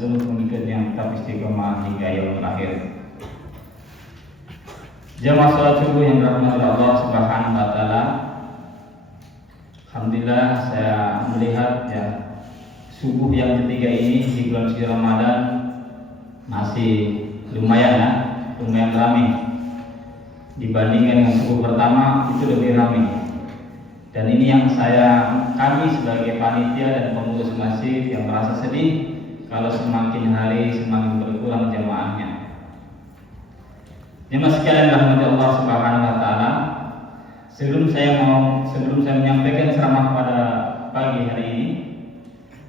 seluruh pengikut yang tetap istiqomah hingga yaumul akhir. Jamaah salat subuh yang dirahmati Allah Subhanahu wa taala. Alhamdulillah saya melihat ya subuh yang ketiga ini di bulan suci Ramadan masih lumayan ramai dibandingkan dengan subuh pertama, itu lebih ramai. Dan ini yang kami sebagai panitia dan pengurus masjid yang merasa sedih kalau semakin hari semakin berkurang jamaahnya. Jemaah sekalian rahmati Allah Subhanahu wa taala, sebelum saya menyampaikan ceramah pada pagi hari ini,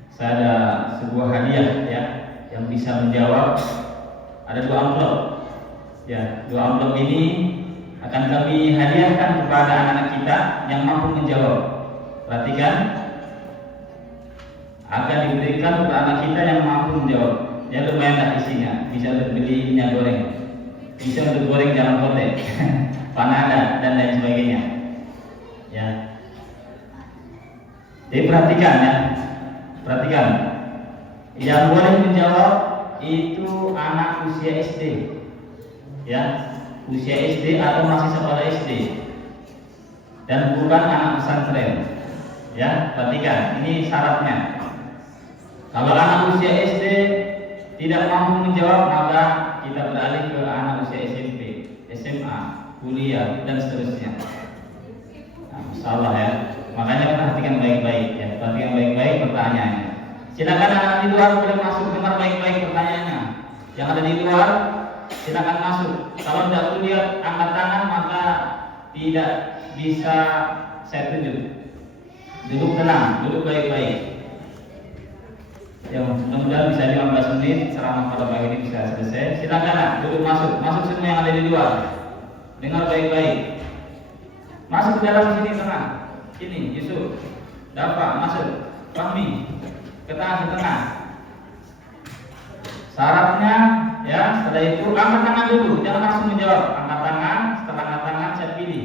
saya ada sebuah hadiah ya yang bisa menjawab. Ada 2 amplop. Ya, 2 amplop ini akan kami hadiahkan kepada anak-anak kita yang mampu menjawab. Perhatikan, akan diberikan kepada anak kita yang mampu menjawab. Ya lumayan isinya, bisa untuk beli minyak goreng, bisa untuk goreng jalan kote, panada dan lain sebagainya. Ya. Jadi perhatikan ya, perhatikan. Yang boleh menjawab itu anak usia SD, ya, usia SD atau masih sekolah SD, dan bukan anak pesantren. Ya, perhatikan, ini syaratnya. Kalau anak usia SD tidak mampu menjawab, maka kita beralih ke anak usia SMP, SMA, kuliah, dan seterusnya. Nah, insyaallah ya. Makanya perhatikan baik-baik ya, perhatikan baik-baik pertanyaannya. Silakan anak di luar boleh masuk, dengar baik-baik pertanyaannya. Yang ada di luar silakan masuk. Kalau tidak lihat angkat tangan maka tidak bisa saya tunjuk. Duduk tenang, duduk baik-baik. Ya, mudah-mudahan bisa 15 menit ceramah pada pagi ini bisa selesai. Silakan duduk masuk semua yang ada di luar. Dengar baik-baik. Masuk ke dalam sini tenang. Sini, Yusuf, Dafa, masuk. Fahmi, ke tengah. Syaratnya ya, setelah itu angkat tangan dulu, jangan langsung menjawab. Angkat tangan, setelah angkat tangan saya pilih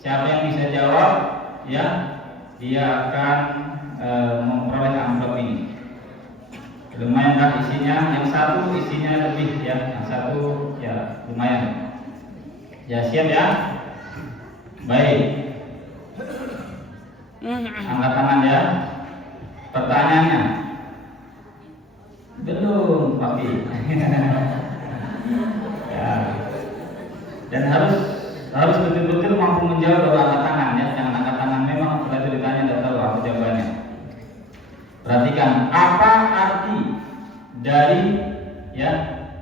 siapa yang bisa jawab, ya dia akan memperoleh amplop ini. Lumayan kan isinya, yang satu isinya lebih ya, yang satu ya lumayan. Ya siap ya, baik. Angkat tangan ya. Pertanyaannya belum papi. Ya. Dan harus betul-betul mampu menjawab kalau angkat tangan ya. Jangan angkat tangan memang setelah itu ditanya tidak tahu apa jawabannya. Perhatikan apa arti dari ya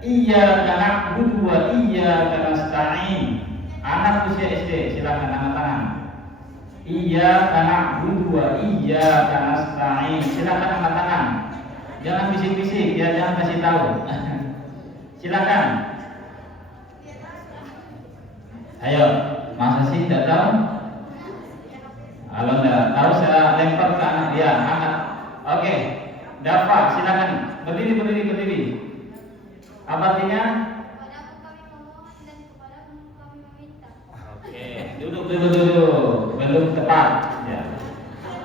iyyaka na'budu wa iyyaka nasta'in. Anak usia SD silakan angkat tangan. Iyyaka na'budu wa iyyaka nasta'in. Silakan angkat tangan. Jangan bisik-bisik ya, jangan kasih tahu. Silakan. Ayo, masa sih tidak tahu? Kalau tidak tahu saya lempar ke anak dia, angkat. Oke, Dafa, silakan berdiri. Apa artinya? Oke, duduk. Belum tepat. Ya.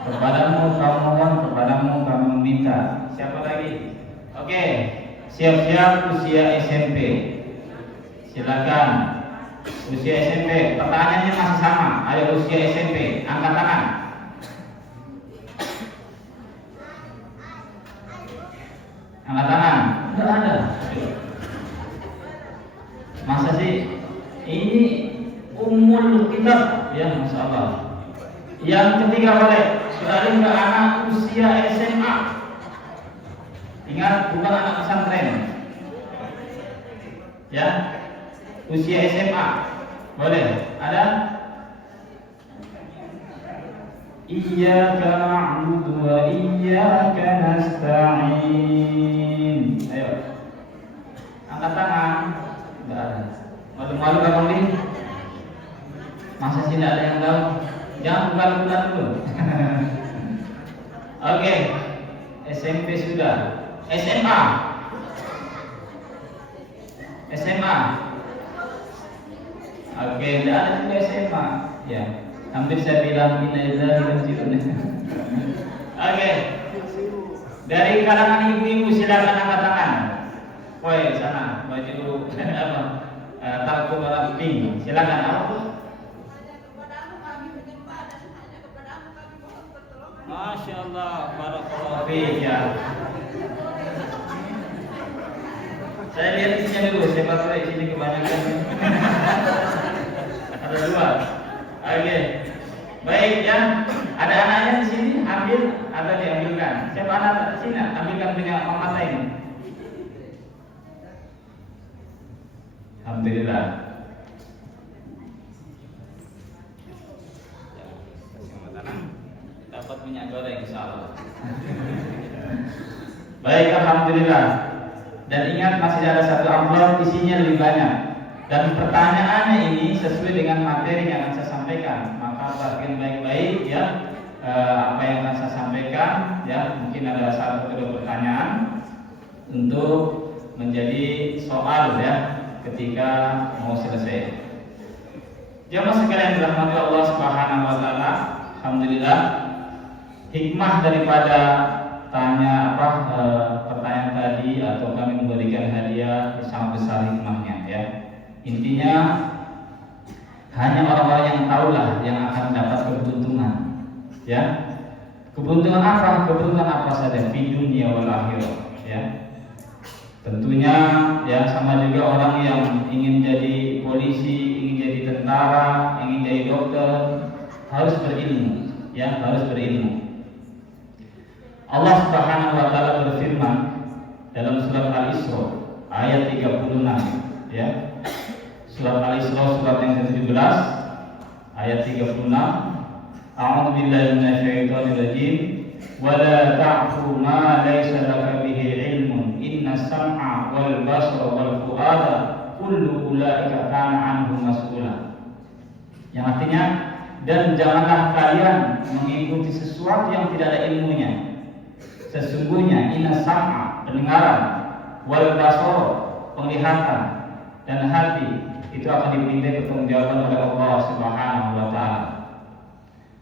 Kepadamu kami mohon, kepadamu kami meminta. Siapa lagi? Oke, siap-siap usia SMP. Silakan. Usia SMP. Pertanyaannya masih sama. Ayo usia SMP, angkat tangan. Angkat tangan. Tidak ada. Masa sih? Ini umul kitab ya, masya Allah. Yang ketiga boleh beralih ke anak usia SMA. Ingat bukan anak pesantren. Ya, usia SMA boleh. Ada? Iyyaka na'budu wa iyyaka nasta'in. Ayo. Angkat tangan. Enggak ada. Malu-malu kamu nih? Masa sih tidak ada yang tahu? Jangan buka-buka dulu. Oke. SMP sudah. SMA. Oke, tidak ada juga SMA. Ya. Hampir saya bilang innalillahi wa inna ilaihi raji'un. Oke. Dari kalangan ibu-ibu silakan angkat tangan. Woi sana baju apa? Talku warna pink. Silakan apa? Masya Allah, barakallahu fiik ya. Saya lihat isinya dulu, siapa tahu isinya kebanyakan. Ada dua. Oke. Baik ya. Ada anaknya di sini, ambil atau diambilkan. Siapa anak sini? Ambilkan punya mata ini. Alhamdulillah. Dapat minyak goreng insyaallah. Baik, alhamdulillah. Dan ingat masih ada satu amplop, isinya lebih banyak. Dan pertanyaannya ini sesuai dengan materi yang akan saya sampaikan. Maka perhatikan baik-baik ya apa yang akan saya sampaikan ya. Mungkin ada satu atau dua pertanyaan untuk menjadi soal ya ketika mau selesai. Jamaah sekalian dirahmati Allah Subhanahu wa taala, alhamdulillah hikmah daripada pertanyaan tadi atau kami memberikan hadiah sangat besar hikmahnya ya. Intinya hanya orang-orang yang tahulah yang akan dapat keberuntungan ya. Keberuntungan apa? Keberuntungan apa saja di dunia wal akhirah ya. Tentunya ya sama juga orang yang ingin jadi polisi, ingin jadi tentara, ingin jadi dokter, harus berilmu ya, harus berilmu. Allah Subhanahu wa taala berfirman dalam surat Al-Isra ayat 36 ya. Surat Al-Isra surat yang ke-17 ayat 36. A'udzu billahi minasyaitonir rajim. Wa la ta'fu ma laysa laka bihi ilmun. Innas sam'a wal basara wal fu'ada kullu ulaika kana 'anhu mas'ula. Yang artinya, dan janganlah kalian mengikuti sesuatu yang tidak ada ilmunya. Sesungguhnya inna sam'a pendengaran, wal basara penglihatan, dan hati itu akan dimintai pertanggungjawaban oleh Allah Subhanahu wa taala.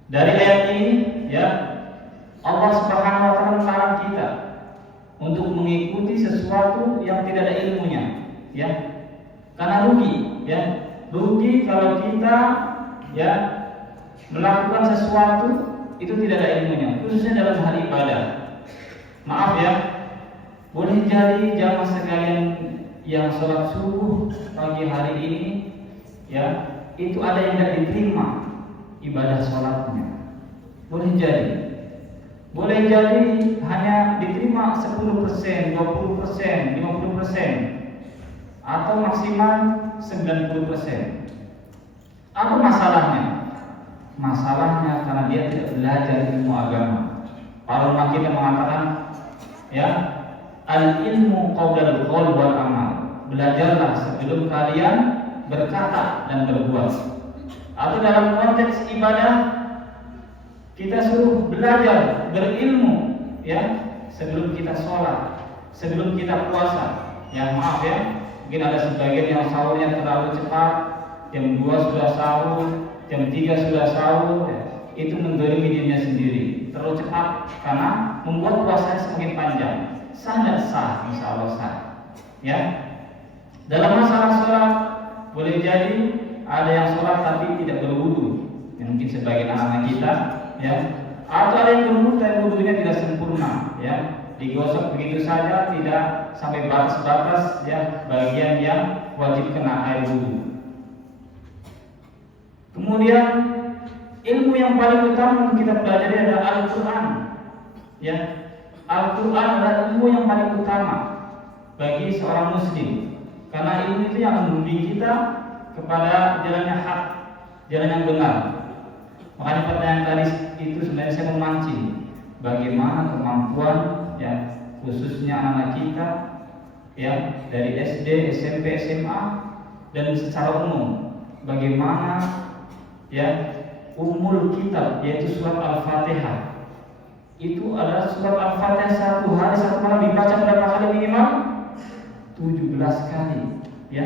Dari ayat ini ya, Allah Subhanahu wa taala melarang kita untuk mengikuti sesuatu yang tidak ada ilmunya ya. Karena rugi ya. Rugi kalau kita ya melakukan sesuatu itu tidak ada ilmunya, khususnya dalam hal ibadah. Maaf ya, boleh jadi jamaah sekalian yang sholat subuh pagi hari ini ya, itu ada yang tidak diterima ibadah sholatnya. Boleh jadi hanya diterima 10%, 20%, 50%, atau maksimal 90%. Apa masalahnya? Masalahnya karena dia tidak belajar ilmu agama. Para ulama kita mengatakan ya, al-ilmu qablal qaul wal amal. Belajarlah sebelum kalian berkata dan berbuat. Atau dalam konteks ibadah kita suruh belajar, berilmu ya, sebelum kita sholat, sebelum kita puasa. Ya maaf ya, mungkin ada sebagian yang sahurnya terlalu cepat, jam 2 sudah sahur, jam 3 sudah sahur ya. Itu mendolimi dirinya sendiri, terlalu cepat karena membuat puasanya semakin panjang. Sah dan sah, insya Allah sah. Ya, dalam masalah sholat boleh jadi ada yang sholat tapi tidak berwudu, yang mungkin sebagian anak-anak kita, ya. Atau ada yang berwudu tapi wudunya tidak sempurna, ya. Digosok begitu saja, tidak sampai batas-batas, ya, bagian yang wajib kena air wudu. Kemudian ilmu yang paling utama untuk kita pelajari adalah Al-Quran. Ya, Al-Quran adalah ilmu yang paling utama bagi seorang muslim, karena ilmu itu yang membimbing kita kepada jalan yang hak, jalan yang benar. Makanya pertanyaan tadi itu sebenarnya saya memancing bagaimana kemampuan, ya, khususnya anak kita, ya, dari SD, SMP, SMA, dan secara umum bagaimana, ya, umul kitab, yaitu surat Al-Fatihah. Itu adalah surat Al-Fatihah satu hari satu malam dibaca berapa kali minimal? 17 kali, ya.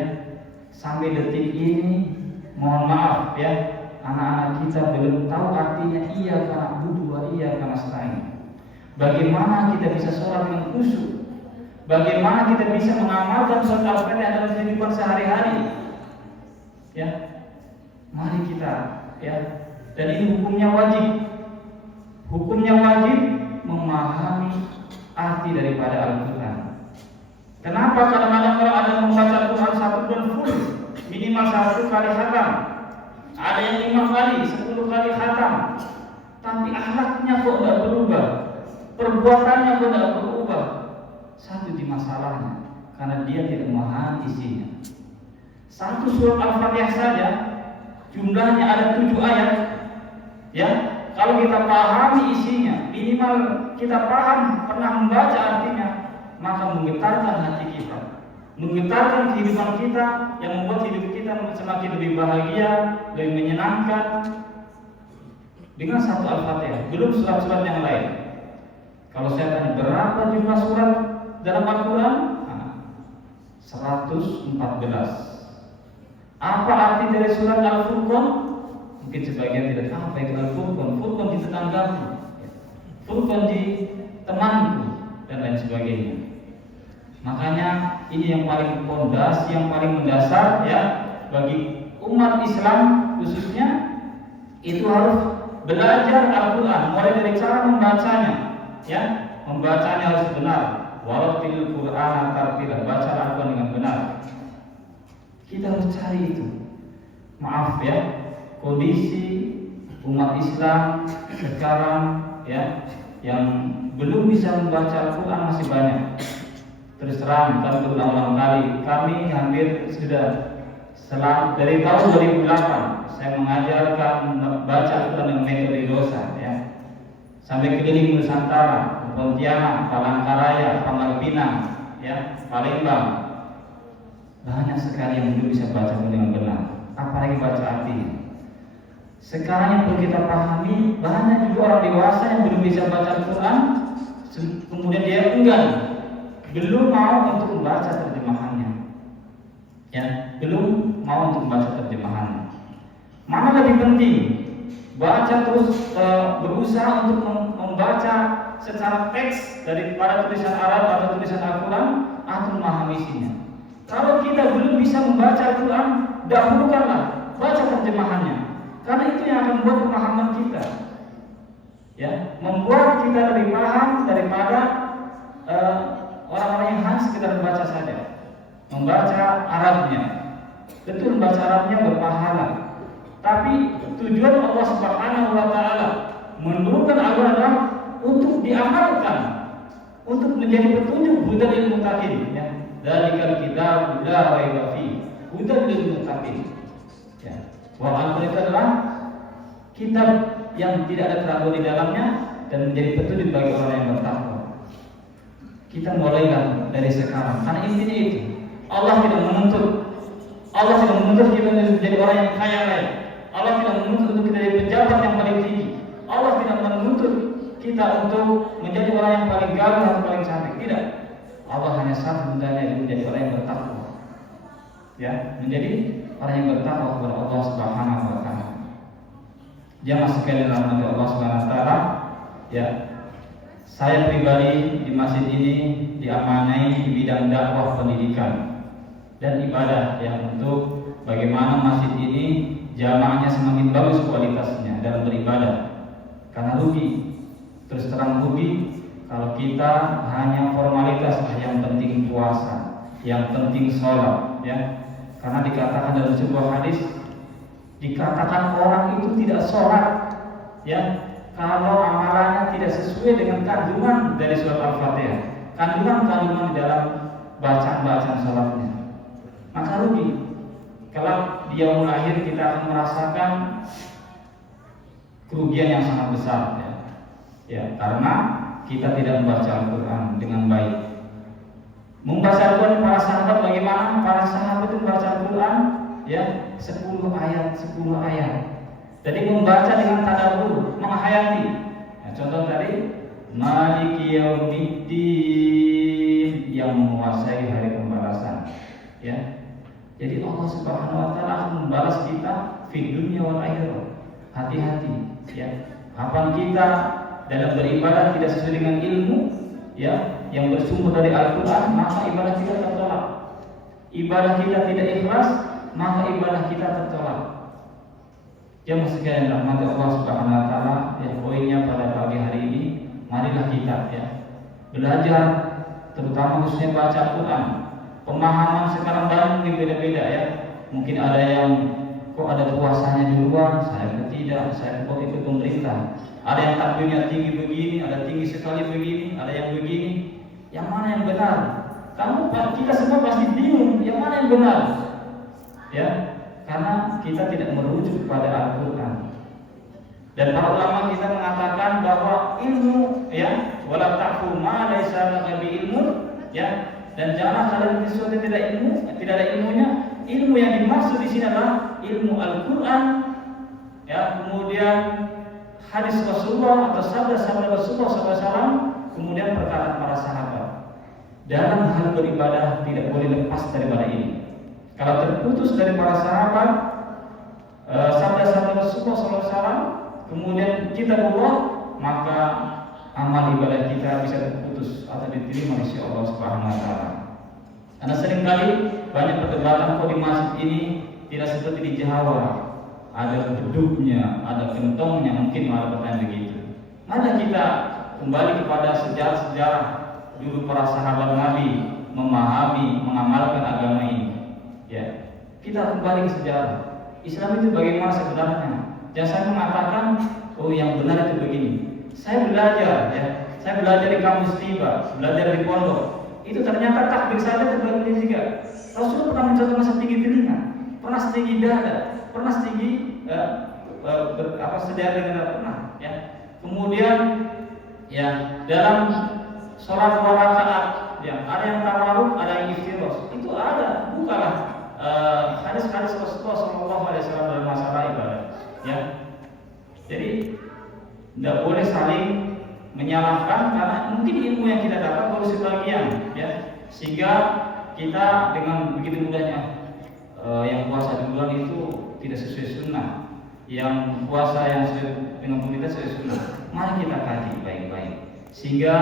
Sampai detik ini mohon maaf ya, anak-anak kita belum tahu artinya iya karena budu wa iya karena stain. Bagaimana kita bisa sholat dengan khusyuk? Bagaimana kita bisa mengamalkan sholat Al-Fatihah dalam kehidupan sehari-hari? Ya, mari kita, ya. Dan ini hukumnya wajib. Hukumnya wajib memahami arti daripada Al-Quran. Kenapa kadang-kadang kalau ada membaca Al-Quran satu bulan full, minimal 1 kali khatam, ada yang 5 kali, 10 kali khatam, tapi akhlaknya kok tidak berubah, perbuatannya kok tidak berubah. Satu di masalahnya, karena dia tidak memahami isinya. Satu surat Al-Fatihah saja, jumlahnya ada 7 ayat. Ya, kalau kita pahami isinya, minimal kita paham, pernah membaca artinya, maka menggetarkan hati kita, menggetarkan kehidupan kita, yang membuat hidup kita semakin lebih bahagia, lebih menyenangkan. Dengan satu Al-Fatihah, belum surat-surat yang lain. Kalau saya tanya berapa jumlah surat dalam Al-Quran? 114. Apa arti dari surat Al-Furqan? Mungkin sebagian tidak tahu apa itu Al-Furqan. Furqan di tetanggaku, Furqan di temanku, dan lain sebagainya. Makanya ini yang paling pondasi, yang paling mendasar, ya, bagi umat Islam khususnya, itu harus belajar Al-Quran, mulai dari cara membacanya, ya, membacanya harus benar. Waratil Qur'ana tartila, baca Al-Quran dengan benar. Kita harus cari itu. Maaf ya, kondisi umat Islam sekarang, ya, yang belum bisa membaca Al-Quran masih banyak. Terus terang, kami berulang-ulang kali, kami hampir sudah dari tahun 2008 saya mengajarkan baca Al-Quran dengan metode dosa, ya, sampai keliling Nusantara, Pontianak, Palangkaraya, Pangkal Pinang, ya, Palembang. Banyak sekali yang belum bisa baca dengan benar, apalagi baca artinya. Sekarang yang perlu kita pahami, banyak juga orang dewasa yang belum bisa baca Al-Quran, kemudian dia enggan, belum mau untuk membaca terjemahannya, ya, belum mau untuk membaca terjemahannya. Mana lebih penting, baca terus, berusaha untuk membaca secara teks daripada tulisan Arab atau tulisan Al-Quran, atau memahami isinya. Kalau kita belum bisa membaca Al-Quran, dahulukanlah baca terjemahannya, karena itu yang akan membuat pemahaman kita, ya, membuat kita lebih paham daripada orang-orang yang hanya sekedar membaca saja, membaca Arabnya. Betul, membaca Arabnya berpahala, tapi tujuan Allah Subhanahu wa Ta'ala menurunkan Al-Quran adalah untuk diamalkan, untuk menjadi petunjuk hudan lil muttaqin, ya. Dzalikal kitab la raiba fi hudan lil muttaqin. Ya. Bahwa Al-Quran itu adalah kitab yang tidak ada keraguan di dalamnya dan menjadi petunjuk bagi orang yang bertakwa. Kita mulailah dari sekarang, karena intinya itu. Allah tidak menuntut kita menjadi orang yang kaya raya. Allah tidak menuntut untuk kita jadi pejabat yang paling tinggi. Allah tidak menuntut kita untuk menjadi orang yang paling gagah atau paling cantik. Tidak. Allah hanya satu mintanya, itu menjadi orang yang bertakwa. Ya, menjadi orang yang bertakwa kepada Allah Subhanahu wa Ta'ala. Jamaah sekalian rahmati Allah Subhanahu wa Ta'ala, ya. Saya pribadi di masjid ini diamanai di bidang dakwah, pendidikan dan ibadah, yang untuk bagaimana masjid ini jamaahnya semakin bagus kualitasnya dalam beribadah. Karena rugi, terus terang rugi kalau kita hanya formalitas, yang penting puasa, yang penting sholat, ya. Karena dikatakan dalam sebuah hadis, dikatakan orang itu tidak sholat, ya, kalau amalannya tidak sesuai dengan kandungan dari surat Al-Fatihah, kandungan di dalam bacaan sholatnya, maka rugi. Kalau di yaumul akhir kita akan merasakan kerugian yang sangat besar, ya, ya, karena kita tidak membaca Al-Quran dengan baik. Membaca Al-Quran, para sahabat bagaimana? Para sahabat itu membaca Al-Quran, ya, 10 ayat. Jadi membaca dengan tadabbur, menghayati. Ya, contoh tadi, Maliki Yaumiddin, yang menguasai hari pembalasan. Ya. Jadi Allah Subhanahu wa Ta'ala akan membalas kita di dunia wal akhirah. Hati-hati, ya. Harapan kita dalam beribadah tidak sesuai dengan ilmu, ya, yang bersumber dari Al-Quran, maka ibadah kita tertolak. Ibadah kita tidak ikhlas, maka ibadah kita tertolak. Jemaah sekalian rahmati Allah Subhanahu wa taala, ya, poinnya pada pagi hari ini, marilah kita, ya, belajar, terutama khususnya baca Quran. Pemahaman sekarang banyak beda-beda, ya. Mungkin ada yang kok ada puasanya duluan, saya tidak, saya kok ikut pemerintah. Ada yang takbirnya tinggi begini, ada tinggi sekali begini, ada yang begini. Yang mana yang benar? Kita semua pasti bingung, yang mana yang benar? Ya, karena kita tidak merujuk kepada Al-Quran. Dan para ulama kita mengatakan bahwa ilmu, ya, wala taqfu ma laysa laka bi ilmun, ya, dan janganlah kalian sesuatu tidak ada ilmunya. Ilmu yang dimaksud di sini adalah ilmu Al-Quran, ya, kemudian hadis Rasulullah atau sabda-sabda Rasulullah SAW, kemudian perkataan para sahabat. Dalam hal beribadah tidak boleh lepas daripada ini. Kalau terputus dari para sahabat, sabda-sabda Rasulullah SAW, kemudian kitabullah, maka amal ibadah kita bisa terputus atau diterima oleh Allah Subhanahu wa taala. Karena seringkali banyak perdebatan kok di masjid ini tidak seperti di Jawa. Ada beduknya, ada kentongnya, mungkin malah pertanyaan begitu. Mari kita kembali kepada sejarah-sejarah dulu para sahabat Nabi memahami, mengamalkan agama ini. Ya, kita kembali ke sejarah. Islam itu bagaimana sebenarnya? Jangan saya mengatakan, oh yang benar itu begini. Saya belajar, ya, saya belajar di kampus tiba, belajar di pondok. Itu ternyata takbir saja terbagi tiga. Rasulullah pernah mencontoh masa tinggi telinga, pernah setinggi dada, pernah setinggi sejajar dengan pernah, ya. Kemudian, ya, dalam sholat 2 rakaat, ya, ada yang tawarruk, ada yang iftiros. Itu ada, bukanlah hadis-hadis Rasulullah SAW dalam masalah ibadah, ya. Jadi tidak boleh saling menyalahkan karena mungkin ilmu yang kita dapat baru sebagian, ya, sehingga kita dengan begitu mudahnya yang puasa duluan itu tidak sesuai sunnah, yang puasa yang sesuai dengan pemerintah sesuai sunnah. Mari kita kaji baik-baik sehingga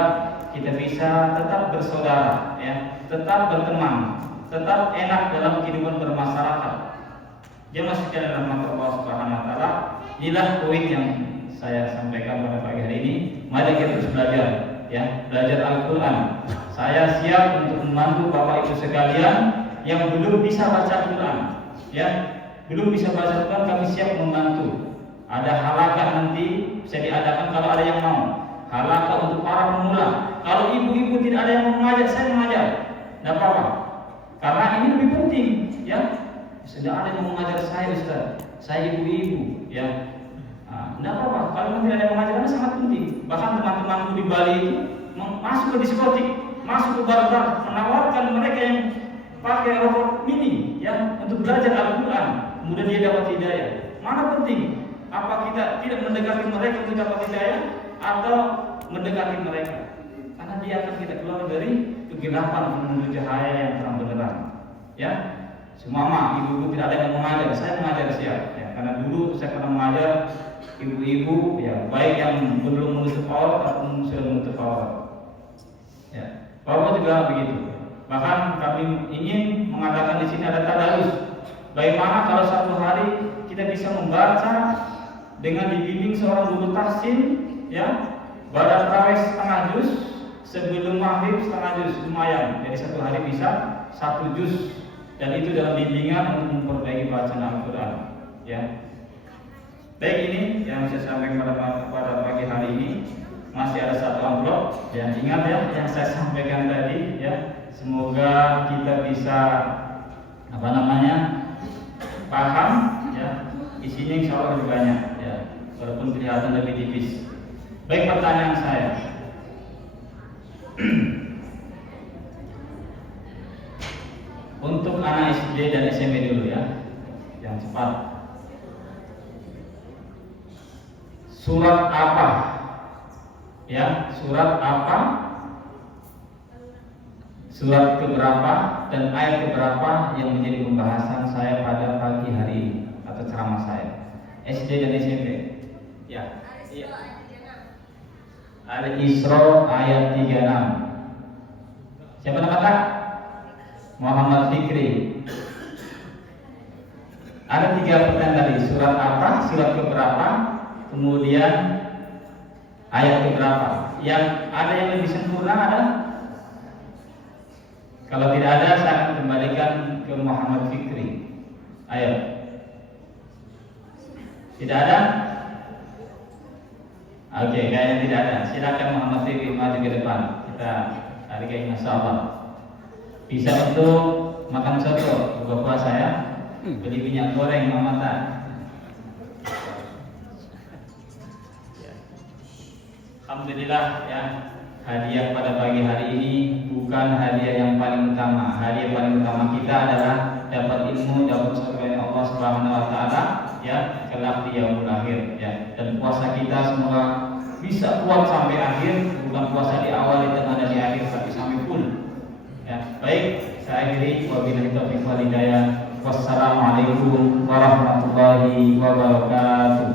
kita bisa tetap bersaudara, ya, tetap berteman, tetap enak dalam kehidupan bermasyarakat. Jemaah sekalian rahmat Allah Subhanahu wa taala, inilah poin yang saya sampaikan pada pagi hari ini. Mari kita terus belajar, ya, belajar Al-Quran. Saya siap untuk membantu Bapak Ibu sekalian yang belum bisa baca Quran, ya, belum bisa baca Quran, kami siap membantu. Ada halaqah nanti bisa diadakan kalau ada yang mau. Halaqah untuk para pemula. Kalau ibu-ibu tidak ada yang mau mengajar, saya mengajar, tidak apa-apa. Karena ini lebih penting, ya. Sudah ada yang mau mengajar saya, Ustaz. Saya ibu-ibu, ya. Tidak apa-apa, kalau nanti ada yang mengajar, sangat penting. Bahkan teman-temanku di Bali itu masuk ke diskotik, masuk ke bar-bar, menawarkan mereka yang pakai rokok mini, ya, untuk belajar Al-Quran. Kemudian dia dapat hidayah. Mana penting? Apa kita tidak mendekati mereka untuk dapat hidayah atau mendekati mereka? Karena dia akan kita keluar dari kegelapan menuju cahaya yang terang benderang. Ya, semua ibu-ibu tidak ada yang mengajar, saya mengajar siap. Ya, karena dulu saya pernah mengajar ibu-ibu, ya, baik yang belum menutup aurat ataupun sudah menutup aurat. Ya, Bapak juga begitu. Bahkan kami ingin mengatakan di sini ada tadarus. Bagaimana kalau satu hari kita bisa membaca dengan dibimbing seorang guru tahsin, ya, pada tarawih setengah juz, sebelum maghrib setengah juz, lumayan. Jadi satu hari bisa 1 juz, dan itu dalam bimbingan untuk memperbaiki bacaan Al-Quran, ya. Baik, ini yang saya sampaikan pada pagi hari ini. Masih ada 1 amplop, dan ingat, ya, yang saya sampaikan tadi, ya. Semoga kita bisa paham, ya. Isinya insya Allah lebih banyak, ya, walaupun kelihatan lebih tipis. Baik, pertanyaan saya. Untuk anak SD dan SMP dulu, ya, yang cepat. Surat apa? Ya, surat apa? Surat keberapa dan ayat keberapa yang menjadi pembahasan saya pada pagi hari ini atau ceramah saya? SD dan SMP. Ya. Iya. Al-Isra ayat 36. Siapa nama Kak? Muhammad Fikri. Ada 3 pertanyaan tadi. Surat apa? Surat keberapa? Kemudian ayat keberapa? Yang ada yang lebih sempurna ada? Kalau tidak ada, saya akan kembalikan ke Muhammad Fikri. Ayo. Tidak ada? Oke, kayaknya tidak ada. Silakan Muhammad Fikri maju ke depan. Kita hargai, masya Allah. Bisa untuk makan soto buka puasa ya. Beli minyak goreng mamata. Alhamdulillah ya. Hadiah pada pagi hari ini bukan hadiah yang paling utama. Hadiah paling utama kita adalah dapat ilmu, dapat surga Allah Subhanahu wa taala ya, kelak di yaumul akhir ya. Dan puasa kita semoga bisa kuat sampai akhir, bukan puasa di awal, di tengah dan di akhir, tapi sampai full. Ya, baik, saya akhiri wabillahi taufiq wal hidayah. Wassalamualaikum warahmatullahi wabarakatuh.